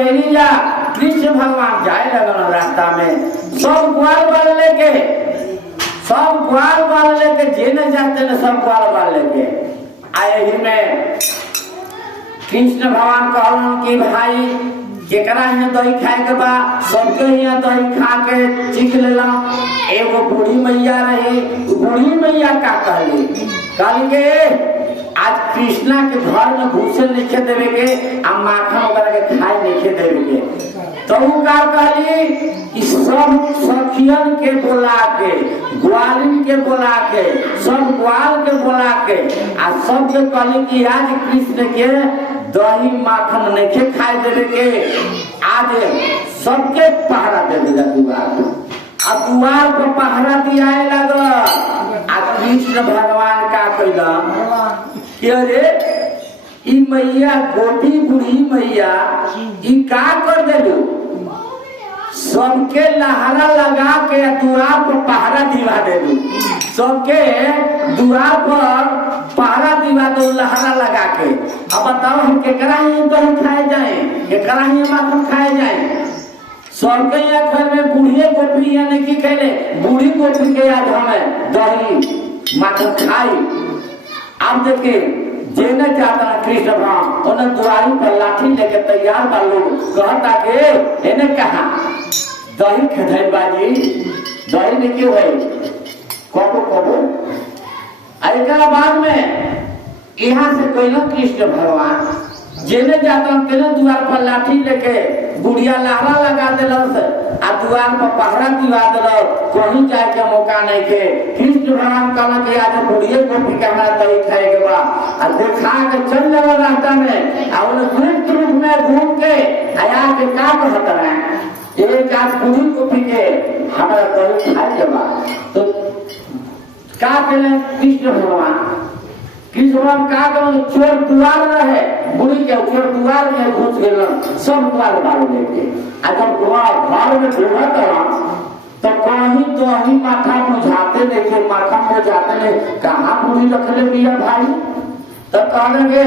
कृष्ण भगवान जाए लगन रास्ता में सब ग्वाल बाल लेके जेने जाते न सब ग्वाल बाल लेके आए ही में कृष्ण भगवान कहलन कि भाई केकरा यहाँ दही खाए के बा सबके यहाँ दही खा के चीख लेला। एगो बूढ़ी मैया रही, बूढ़ी मैया का कहली के आज कृष्णा के घर में घुसे नहीं देवे के आ माखन वगैरह के खाए नहीं देवे के। तो वो का कहली कि सब सखियन के बोला के ग्वालिन के बोला के सब ग्वाल के बोला के आ सब के कहली कि आज कृष्ण के दही माखन नहीं खाए देवे के, आज सबके पहरा दे देगा दुआर आ दुआर पर पहरा दिया लगा। आ कृष्ण भगवान का कहला अरे ई मैया गोटी बूढ़ी मैया ई का कर देलू, सबके लहरा लगा के दुआर पर पहरा दिवा देलू, सबके दुआर पर पहरा दिवा दो लहरा लगा के। अब बताओ हम केकरा ही दही खाए जाए, केकरा ही माखन खाए जाए। सबके यहाँ घर में बूढ़ी गोपी या नहीं कहले बूढ़ी गोपी के आज हमें दही माखन खाई। अब देखिए जेने जाता कृष्ण भगवान उन्हें दुआरी पर लाठी लेके तैयार बा लोग कहता के इन्हें कहा दही खटाई बाजी दही में क्यों है कबो कबो। एक बाद में यहाँ से कहना कृष्ण भगवान जेने जाता तेने दुआर पर लाठी लेके बुढ़िया लहरा लगा दिलस आ दुआर पर पहरा दिवा दिल, कहीं जाए के मौका नहीं के। कृष्ण भगवान कहला कि आज बुढ़िए गोपी के हमारा दही खाए के बा आ देखा के चल जाओ रास्ता में आ उन्हें ग्रुप में घूम के आया के का कहत रहे एक आज बुढ़ी गोपी के हमारा दही खाए के बा। तो का कहले कृष्ण भगवान का चोर दुआर रहे बुढ़ी के चोर दुआर में घुस गए सब द्वार बाल लेके आ जब घर में ढूंढत तो कहीं तो ही माथा बुझाते देखे माथा बुझाते नहीं कहाँ बुढ़ी रखले बिया भाई। तो कहने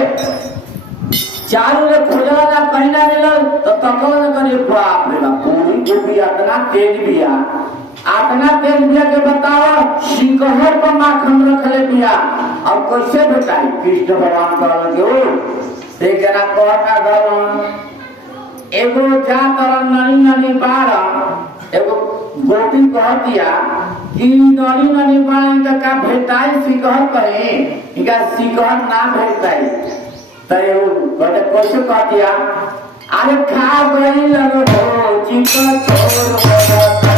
चारों ने खोजला ना कहीं ना मिलल तो तकल न करे बाप रे बाप बूढ़ी गोपी इतना तेज बिया के बताओ सिकहर पर माखन रखले बिया अब कैसे बताई। कृष्ण भगवान कहल एगो जा तरह ननी ननी बार एगो गोपी कह दिया कि ननी ननी बार इनका का भेटाई सिकहर कहे इनका सिकहर ना भेटाई। तो कैसे कह दिया अरे खा गई लगो चिकन छोड़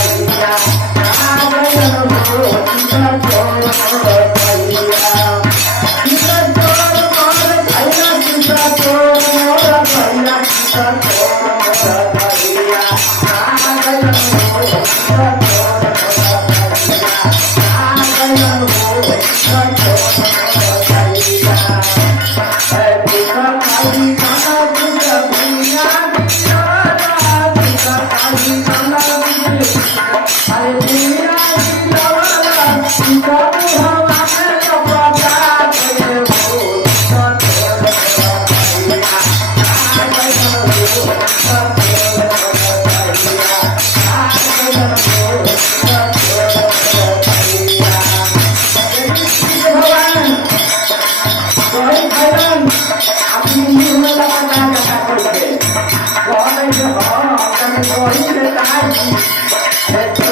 वही से